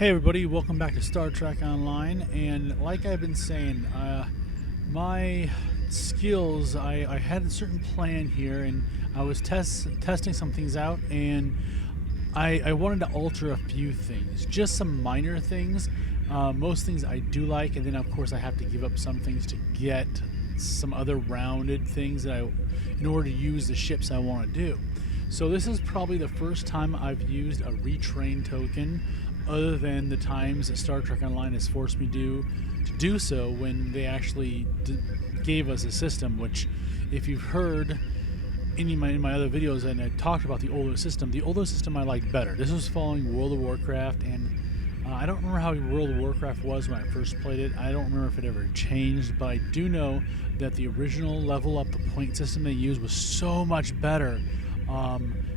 Hey everybody, welcome back to Star Trek Online, and like I've been saying, my skills, I had a certain plan here, and I was testing some things out, and I wanted to alter a few things, just some minor things. Most things I do like, and then of course I have to give up some things to get some other rounded things that in order to use the ships I want to do. So this is probably the first time I've used a retrain token, other than the times that Star Trek Online has forced me to do so when they actually gave us a system, which if you've heard in my other videos and I talked about the older system I liked better. This was following World of Warcraft, and I don't remember how World of Warcraft was when I first played it. I don't remember if it ever changed, but I do know that the original level up the point system they used was so much better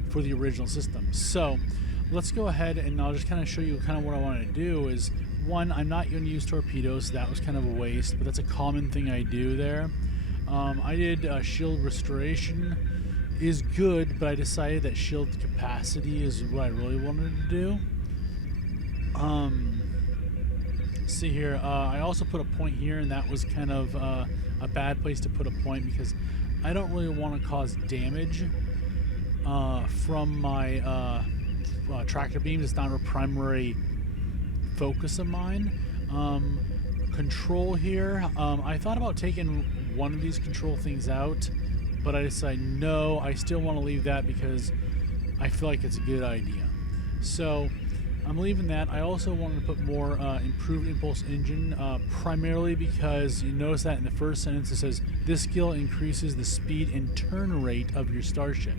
for the original system. So let's go ahead and I'll just kind of show you kind of what I want to do is, one, I'm not going to use torpedoes. That was kind of a waste, but that's a common thing I do there. I did shield restoration is good, but I decided that shield capacity is what I really wanted to do. See here, I also put a point here, and that was kind of a bad place to put a point because I don't really want to cause damage from my tractor beams. It's not a primary focus of mine. Control here, I thought about taking one of these control things out, but I decided no, I still want to leave that because I feel like it's a good idea. So I'm leaving that. I also wanted to put more improved impulse engine, primarily because you notice that in the first sentence it says this skill increases the speed and turn rate of your starship.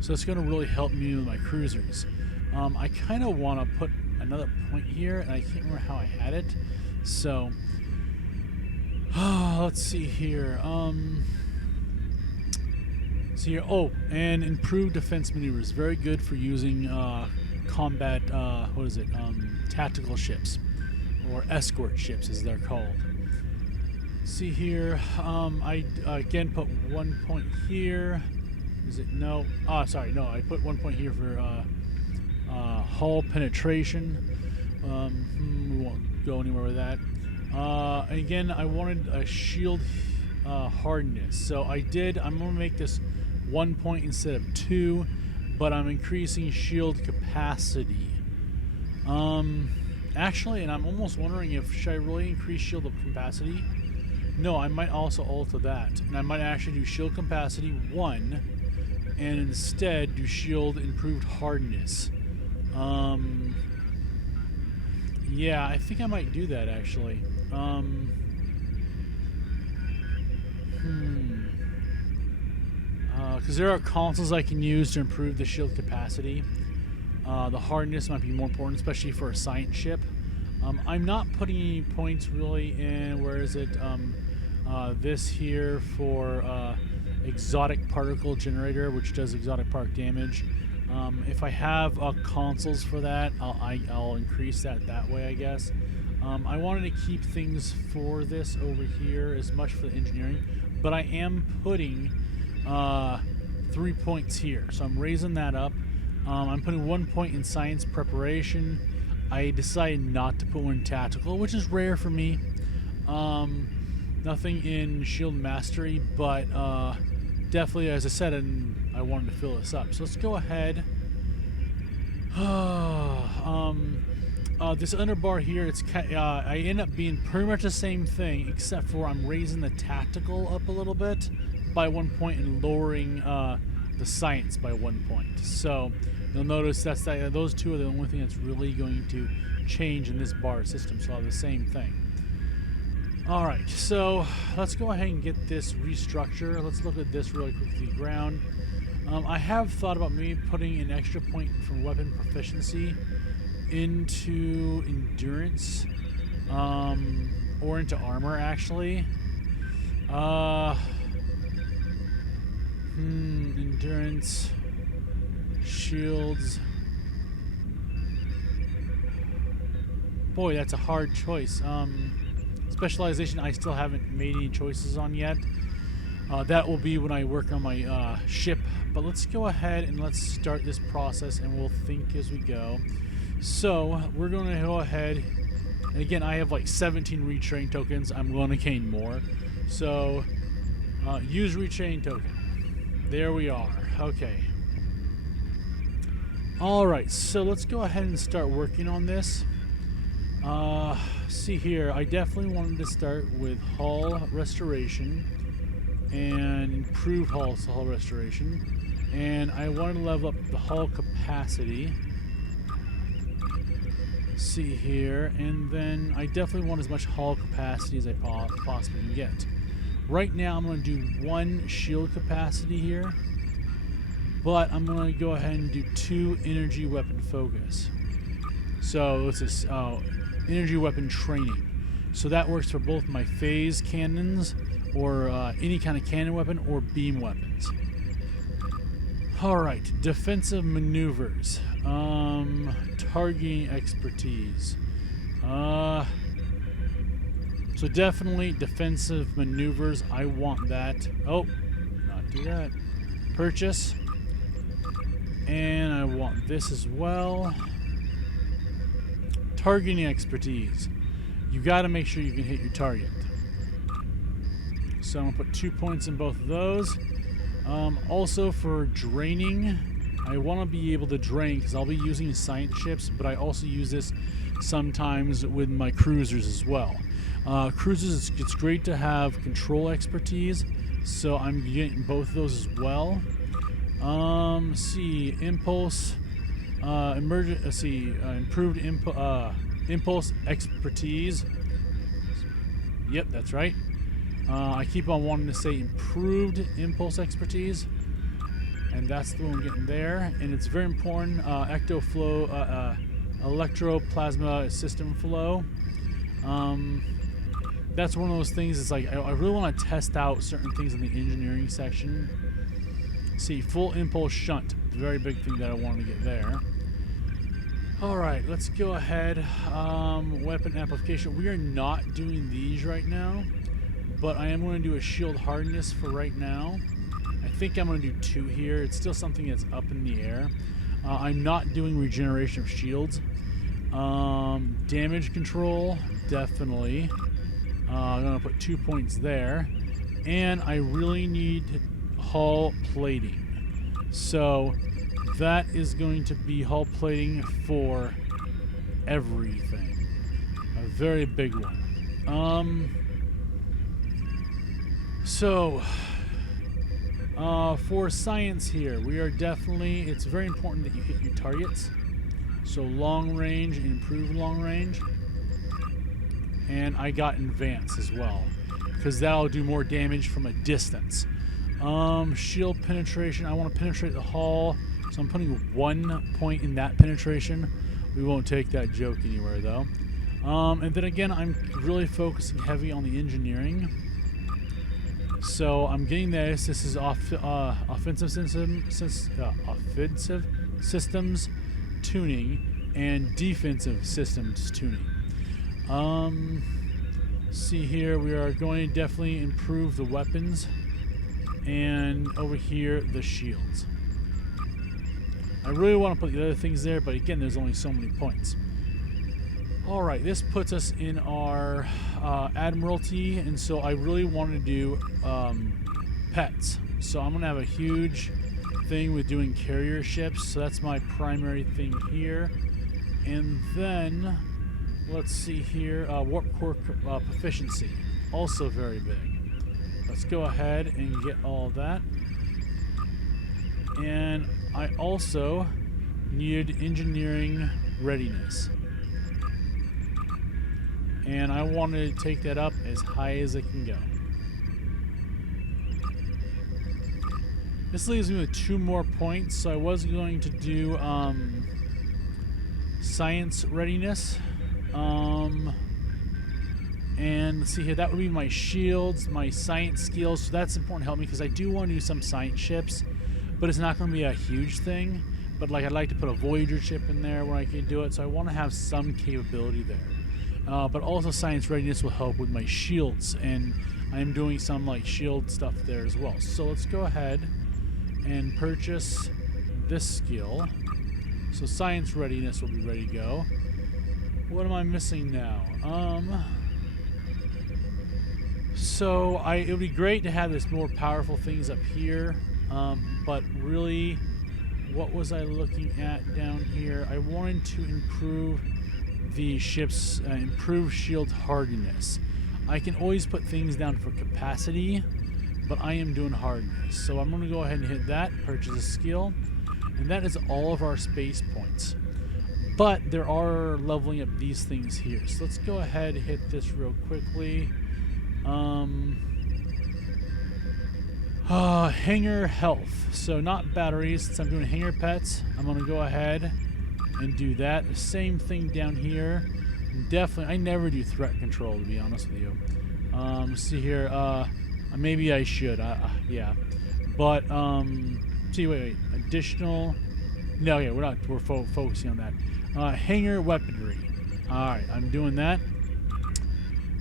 So it's going to really help me with my cruisers. I kind of want to put another point here, and I can't remember how I had it. So, let's see here. Oh, and improved defense maneuvers. Very good for using combat, tactical ships, or escort ships as they're called. See here, I again put 1 point here. Is it no? Sorry, no, I put 1 point here for hull penetration. We won't go anywhere with that. And again, I wanted a shield hardness. So I'm going to make this 1 point instead of 2, but I'm increasing shield capacity. Actually, and I'm almost wondering should I really increase shield capacity? No, I might also alter that. And I might actually do shield capacity 1, and instead do shield improved hardness. Yeah, I think I might do that actually. Because there are consoles I can use to improve the shield capacity. The hardness might be more important, especially for a science ship. I'm not putting any points really in, where is it? This here for exotic particle generator, which does exotic particle damage. If I have consoles for that, I'll increase that way, I guess. I wanted to keep things for this over here as much for the engineering, but I am putting 3 points here, so I'm raising that up. I'm putting 1 point in science preparation. I decided not to put one in tactical, which is rare for me. Nothing in shield mastery, but definitely, as I said, I wanted to fill this up. So let's go ahead. This underbar here, I end up being pretty much the same thing, except for I'm raising the tactical up a little bit by 1 point and lowering the science by 1 point. So you'll notice those two are the only thing that's really going to change in this bar system. So I'll have the same thing. Alright, so let's go ahead and get this restructure. Let's look at this really quickly. Ground. I have thought about maybe putting an extra point from weapon proficiency into endurance, or into armor actually. Endurance, shields. Boy, that's a hard choice. Specialization I still haven't made any choices on yet. That will be when I work on my ship. But let's go ahead and let's start this process, and we'll think as we go. So we're going to go ahead, and again, I have like 17 retrain tokens. I'm going to gain more. So use retrain token. There we are. Okay. Alright, so let's go ahead and start working on this. See here, I definitely wanted to start with hull restoration and improve hull restoration. And I wanted to level up the hull capacity. See here, and then I definitely want as much hull capacity as I possibly can get. Right now I'm going to do 1 shield capacity here, but I'm going to go ahead and do 2 energy weapon focus. So it's this energy weapon training. So that works for both my phase cannons, or any kind of cannon weapon, or beam weapons. Alright, defensive maneuvers. Targeting expertise. So definitely defensive maneuvers. I want that. Oh, not do that. Purchase. And I want this as well. Targeting expertise. You got to make sure you can hit your target. So I'm going to put 2 points in both of those. Also for draining, I want to be able to drain because I'll be using science ships, but I also use this sometimes with my cruisers as well. Cruisers, it's great to have control expertise, so I'm getting both of those as well. See, impulse, improved impulse expertise. Yep, that's right. I keep on wanting to say improved impulse expertise, and that's the one I'm getting there. And it's very important. Ectoflow, electroplasma system flow. That's one of those things. It's like I really want to test out certain things in the engineering section. See, full impulse shunt, the very big thing that I wanted to get there. All right, let's go ahead. Weapon amplification. We are not doing these right now, but I am going to do a shield hardness for right now. I think I'm going to do 2 here. It's still something that's up in the air. I'm not doing regeneration of shields. Damage control, definitely. I'm going to put 2 points there. And I really need hull plating. So that is going to be hull plating for everything. A very big one. For science here, we are definitely, it's very important that you hit your targets. So long range and improved long range. And I got advance as well, because that'll do more damage from a distance. Shield penetration, I want to penetrate the hull, so I'm putting 1 point in that penetration. We won't take that joke anywhere though. And then again, I'm really focusing heavy on the engineering. So I'm getting this. This is offensive systems tuning and defensive systems tuning. See here, we are going to definitely improve the weapons, and over here the shields. I really want to put the other things there, but again, there's only so many points. All right, this puts us in our Admiralty, and so I really want to do pets. So I'm going to have a huge thing with doing carrier ships, so that's my primary thing here. And then, let's see here, warp core proficiency, also very big. Let's go ahead and get all that. And I also need engineering readiness. And I wanted to take that up as high as it can go. This leaves me with 2 more points, so I was going to do science readiness. And let's see here, that would be my shields, my science skills, so that's important to help me because I do want to do some science ships, but it's not going to be a huge thing. But like, I'd like to put a Voyager ship in there where I can do it, so I want to have some capability there. But also science readiness will help with my shields, and I'm doing some like shield stuff there as well. So let's go ahead and purchase this skill. So science readiness will be ready to go. What am I missing now? So it would be great to have this more powerful things up here, but really, what was I looking at down here? I wanted to improve the ship's improve shield hardiness. I can always put things down for capacity, but I am doing hardness. So I'm going to go ahead and hit that, purchase a skill, and that is all of our space points. But there are leveling up these things here. So let's go ahead and hit this real quickly. Hanger health. So not batteries, since I'm doing hanger pets, I'm going to go ahead and do that. Same thing down here. Definitely, I never do threat control, to be honest with you. See here, maybe I should, yeah. But, see, wait, additional, no, yeah, we're focusing on that. Hanger weaponry. Alright, I'm doing that.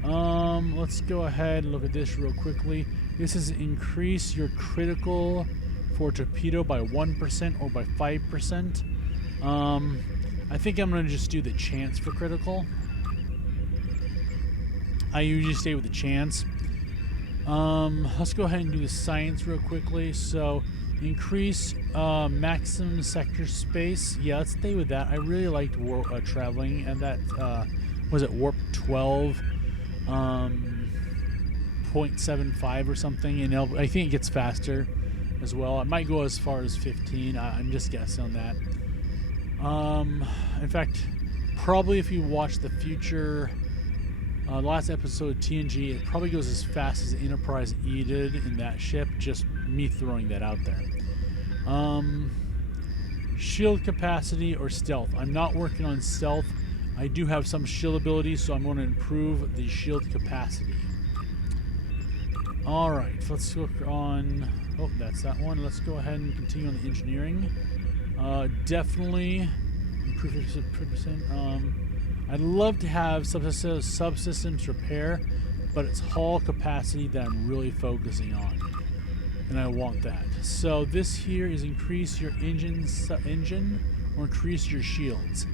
Let's go ahead and look at this real quickly. This is increase your critical for torpedo by 1% or by 5%. I think I'm going to just do the chance for critical. I usually stay with the chance. Let's go ahead and do the science real quickly. So, increase maximum sector space. Yeah, let's stay with that. I really liked traveling, and that was it warp 12, 0.75 or something. And I think it gets faster as well. It might go as far as 15. I'm just guessing on that. In fact, probably if you watch the future. Last episode of TNG, it probably goes as fast as Enterprise E did in that ship. Just me throwing that out there. Shield capacity or stealth. I'm not working on stealth. I do have some shield abilities, so I'm going to improve the shield capacity. Alright, let's look on... Oh, that's that one. Let's go ahead and continue on the engineering. Definitely improve 50%. I'd love to have subsystems repair, but it's hull capacity that I'm really focusing on, and I want that. So this here is increase your engine or increase your shields.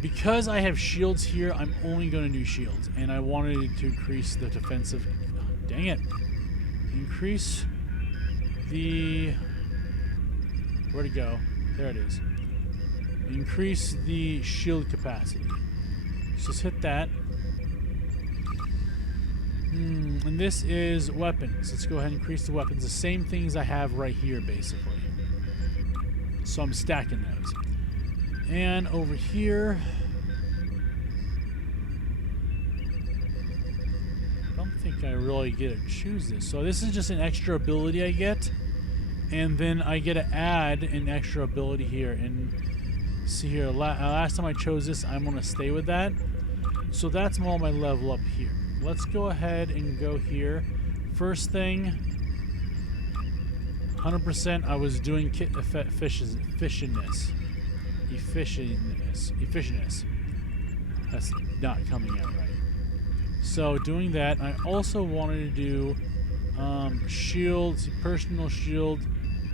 Because I have shields here, I'm only going to do shields, and I wanted to increase the defensive. Dang it! Increase the. Where'd it go? There it is. Increase the shield capacity. So let's hit that. And this is weapons. Let's go ahead and increase the weapons. The same things I have right here, basically. So I'm stacking those. And over here... I don't think I really get to choose this. So this is just an extra ability I get. And then I get to add an extra ability here. And see here, last time I chose this, I'm going to stay with that. So that's all my level up here. Let's go ahead and go here. First thing, 100% I was doing efficientness. That's not coming out right. So doing that, I also wanted to do shields, personal shield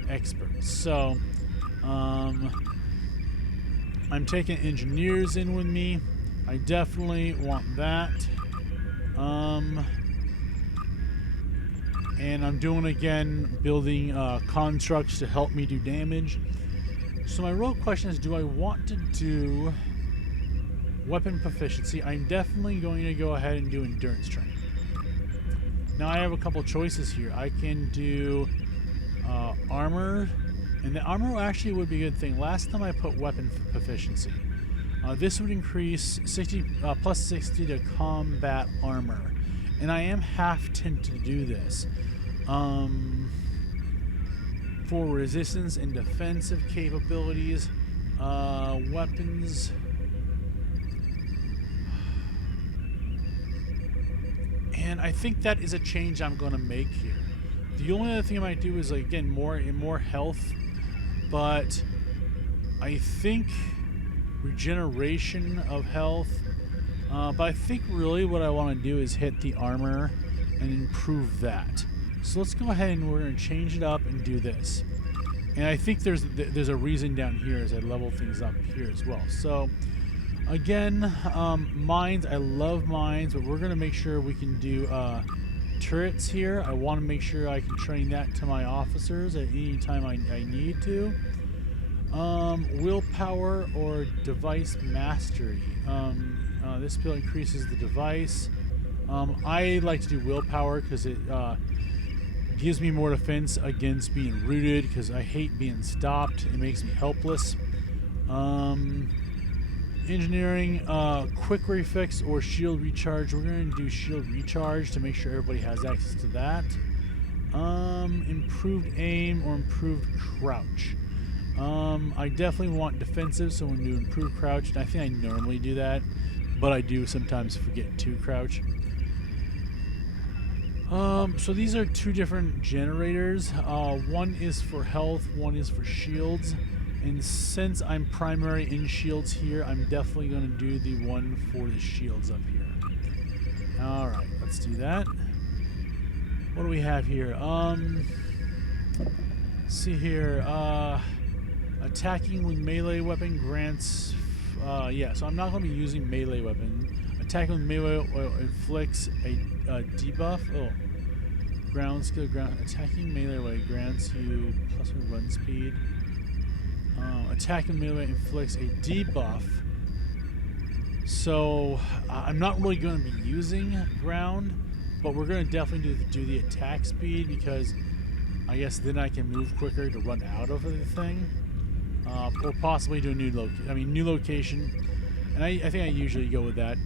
expert. So I'm taking engineers in with me. I definitely want that. And I'm doing again building constructs to help me do damage. So my real question is, do I want to do weapon proficiency? I'm definitely going to go ahead and do endurance training. Now I have a couple choices here. I can do armor, and the armor actually would be a good thing. Last time I put weapon proficiency. This would increase 60 plus 60 to combat armor, and I am half tempted to do this for resistance and defensive capabilities. Weapons. And I think that is a change I'm going to make here. The only other thing I might do is, like, again, more health, but I think regeneration of health. But I think really what I want to do is hit the armor and improve that. So let's go ahead and we're going to change it up and do this. And I think there's a reason down here as I level things up here as well. So again, mines, I love mines, but we're going to make sure we can do turrets here. I want to make sure I can train that to my officers at any time I need to. Willpower or device mastery. This skill increases the device. I like to do willpower because it gives me more defense against being rooted, because I hate being stopped. It makes me helpless. Engineering, quick refix or shield recharge. We're going to do shield recharge to make sure everybody has access to that. Improved aim or improved crouch. I definitely want defensive, so we're going to do improved crouch. And I think I normally do that, but I do sometimes forget to crouch. So these are two different generators. One is for health, one is for shields. And since I'm primary in shields here, I'm definitely going to do the one for the shields up here. Alright, let's do that. What do we have here? See here. Attacking with melee weapon grants... yeah, so I'm not going to be using melee weapon. Attacking with melee inflicts a debuff. Oh. Ground skill, attacking melee weapon grants you plus one run speed. Attacking melee inflicts a debuff. So I'm not really going to be using ground, but we're going to definitely do the attack speed, because I guess then I can move quicker to run out of the thing, or possibly do a new location. And I think I usually go with that.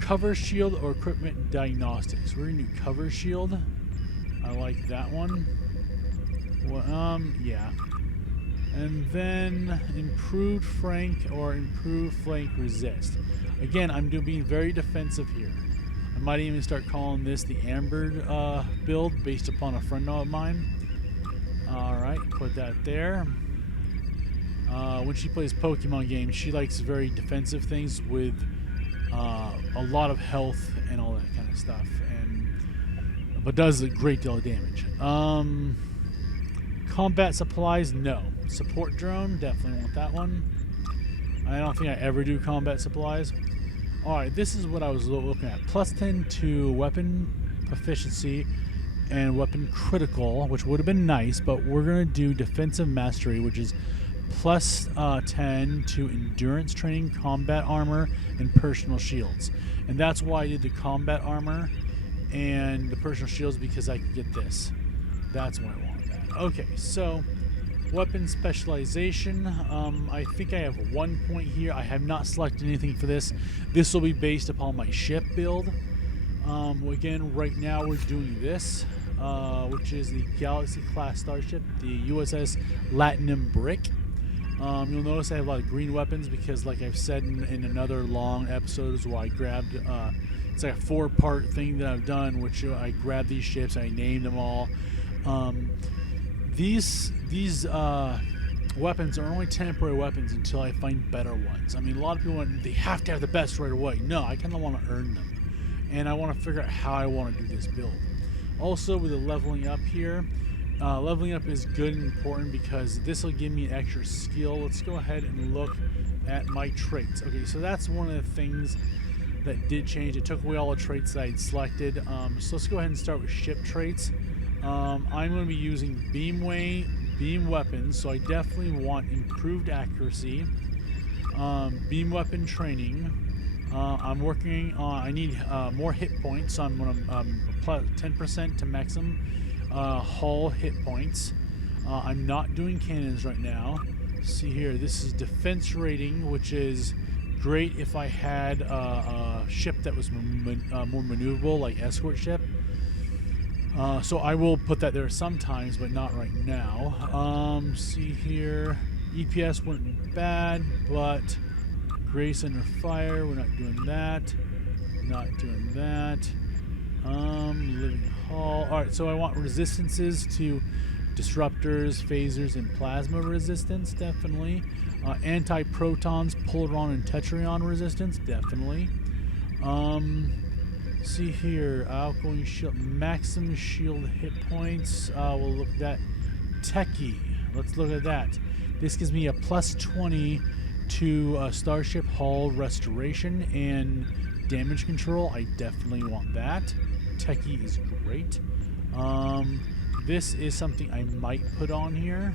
Cover shield or equipment diagnostics. We're going to do cover shield. I like that one. Well, yeah. And then improved flank or improved flank resist. Again, I'm being very defensive here. I might even start calling this the Amber build based upon a friend of mine. Alright, put that there. When she plays Pokemon games, she likes very defensive things with a lot of health and all that kind of stuff, but does a great deal of damage. Combat supplies, no. Support drone, definitely want that one. I don't think I ever do combat supplies. Alright, this is what I was looking at. Plus 10 to weapon proficiency and weapon critical, which would have been nice, but we're going to do defensive mastery, which is plus 10 to endurance training, combat armor, and personal shields. And that's why I did the combat armor and the personal shields, because I could get this. That's why I wanted that. Okay, so weapon specialization. I think I have 1 point here. I have not selected anything for this. This will be based upon my ship build. Again, right now we're doing this, which is the Galaxy class starship, the USS Latinum Brick. You'll notice I have a lot of green weapons because, like I've said in another long episodes where I grabbed, it's like a 4-part thing that I've done, which I grabbed these ships, I named them all. These weapons are only temporary weapons until I find better ones. I mean, a lot of people they have to have the best right away. No, I kind of want to earn them, and I want to figure out how I want to do this build. Also, with the leveling up here, leveling up is good and important because this will give me an extra skill. Let's go ahead and look at my traits. Okay, so that's one of the things that did change. It took away all the traits that I'd selected. So let's go ahead and start with ship traits. I'm going to be using beam weapons, so I definitely want improved accuracy. Beam weapon training. I'm working on, I need more hit points, so I'm going to apply 10% to maximum hull hit points. I'm not doing cannons right now. See here, this is defense rating, which is great if I had a ship that was more maneuverable, like escort ship. So I will put that there sometimes, but not right now. See here, EPS wouldn't be bad, but grace under fire, we're not doing that. Not doing that. Living hull. Alright, so I want resistances to disruptors, phasers, and plasma resistance, definitely. Anti-protons, polaron, and tetryon resistance, definitely. See here, outgoing shield, maximum shield hit points. We'll look at that. Techie, let's look at that. This gives me a +20 to starship hull restoration and damage control. I definitely want that. Techie is great. This is something I might put on here.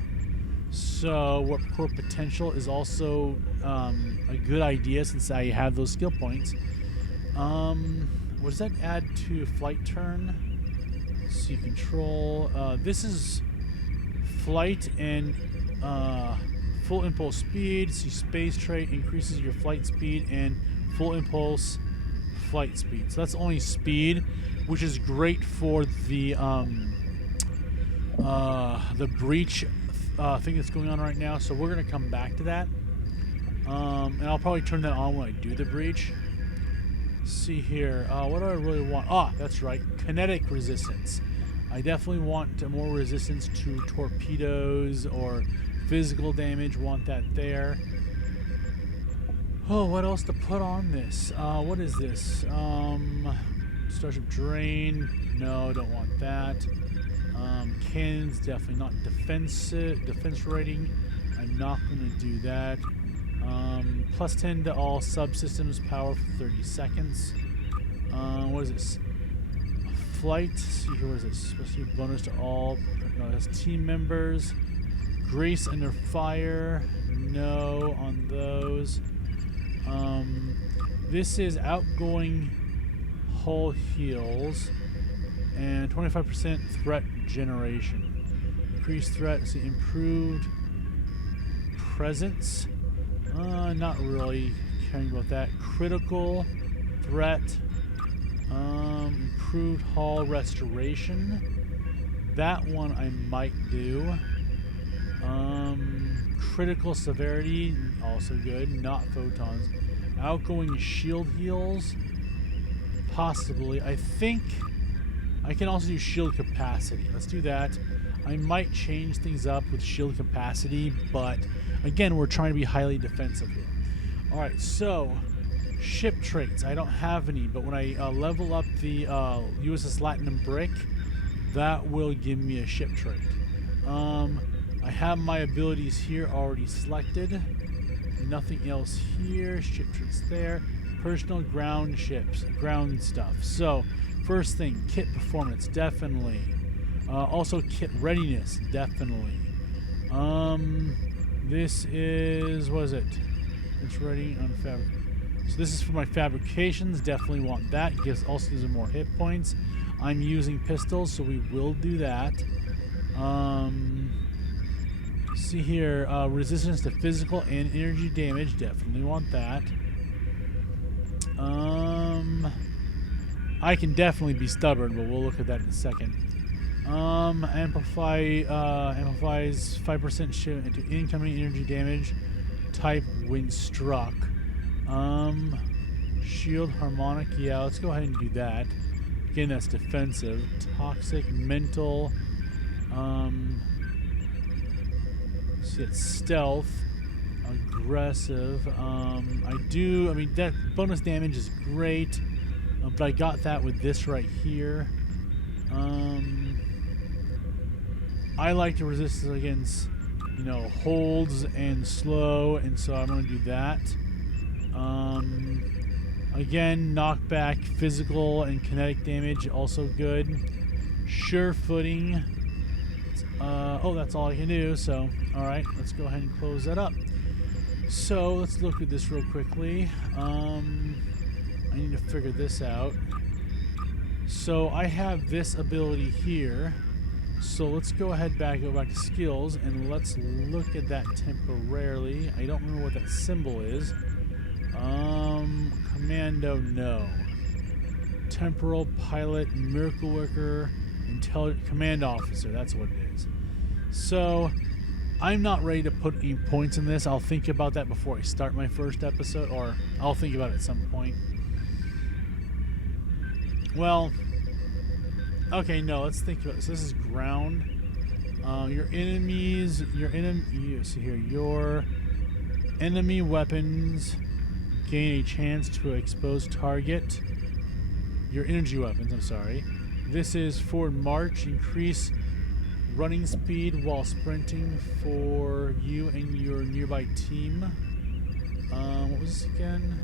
So warp core potential is also a good idea since I have those skill points. What does that add to flight turn? See control. This is flight and full impulse speed. See space trait increases your flight speed and full impulse flight speed. So that's only speed, which is great for the breach thing that's going on right now. So we're gonna come back to that, and I'll probably turn that on when I do the breach. See here, what do I really want? That's right, kinetic resistance. I definitely want more resistance to torpedoes or physical damage. Want that there. Oh, what else to put on this? What is this? Starship drain. No, don't want that. Cannons, definitely not. Defense rating. I'm not going to do that. +10 to all subsystems power for 30 seconds. What is this? Flight. See here, what is this? Supposed to be bonus to all. No, that's team members. Grace under fire. No on those. This is outgoing hull heals and 25% threat generation. Increased threat. See, improved presence. Not really caring about that. Critical threat. Improved hull restoration. That one I might do. Critical severity, also good. Not photons. Outgoing shield heals. Possibly. I think I can also do shield capacity. Let's do that. I might change things up with shield capacity, but again, we're trying to be highly defensive here. Alright, so ship traits. I don't have any, but when I level up the USS Latinum Brick, that will give me a ship trait. I have my abilities here already selected. Nothing else here. Ship traits there. Personal ground ships, ground stuff. So, first thing, kit performance, definitely. Also, kit readiness, definitely. This is, what is it? It's ready on fabric. So this is for my fabrications. Definitely want that. Also gives me more hit points. I'm using pistols, so we will do that. See here, resistance to physical and energy damage. Definitely want that. I can definitely be stubborn, but we'll look at that in a second. Amplifies 5% shift into incoming energy damage. Type when struck. Shield harmonic. Yeah, let's go ahead and do that. Again, that's defensive. Toxic, mental. See, it's stealth, aggressive. I mean, that bonus damage is great, but I got that with this right here. I like to resist against, holds and slow, and so I'm going to do that. Again, knockback, physical and kinetic damage, also good. Sure footing. That's all I can do, so alright, let's go ahead and close that up. So let's look at this real quickly. I need to figure this out. So I have this ability here. So let's go back to skills, and let's look at that temporarily. I don't remember what that symbol is. Commando, no. Temporal, pilot, miracle worker, intelligent, command officer, that's what it is. So I'm not ready to put any points in this. I'll think about that before I start my first episode, or I'll think about it at some point. Well, okay, no, let's think about this. This is ground. Your enemy weapons gain a chance to expose target. your energy weapons, I'm sorry. This is forward march, increase running speed while sprinting for you and your nearby team. What was this again?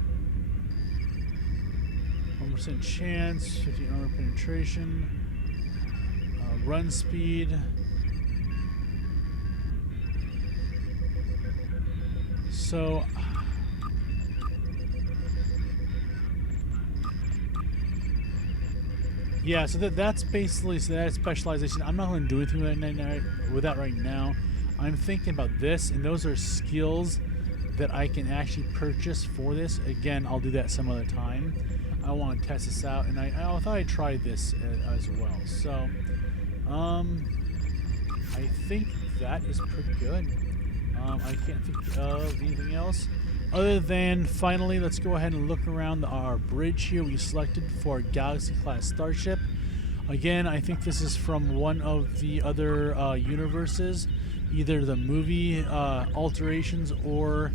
1% chance, 50 armor penetration, run speed. So yeah, so that's basically that specialization. I'm not going to do anything with that right now. I'm thinking about this, and those are skills that I can actually purchase for this. Again, I'll do that some other time. I want to test this out, and I thought I'd try this as well. So, I think that is pretty good. I can't think of anything else. Other than, finally, let's go ahead and look around our bridge here we selected for our Galaxy-class starship. Again, I think this is from one of the other universes, either the movie alterations or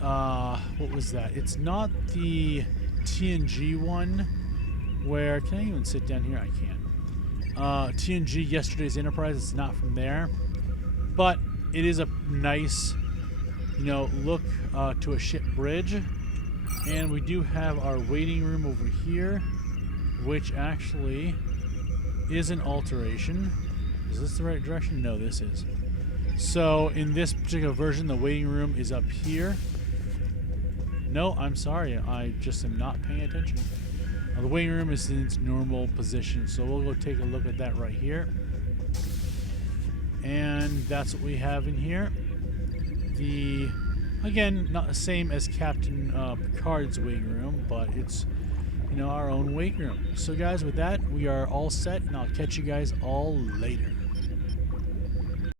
what was that? It's not the TNG one where, can I even sit down here? I can't. TNG, Yesterday's Enterprise, it's not from there. But it is a nice, you know, look to a ship bridge. And we do have our waiting room over here, which actually is an alteration. Is this the right direction? No, this is. So in this particular version, the waiting room is up here. No, I'm sorry. I just am not paying attention. The waiting room is in its normal position, so we'll go take a look at that right here. And that's what we have in here. Again, not the same as Captain Picard's waiting room, but it's, you know, our own waiting room. So guys, with that, we are all set, and I'll catch you guys all later.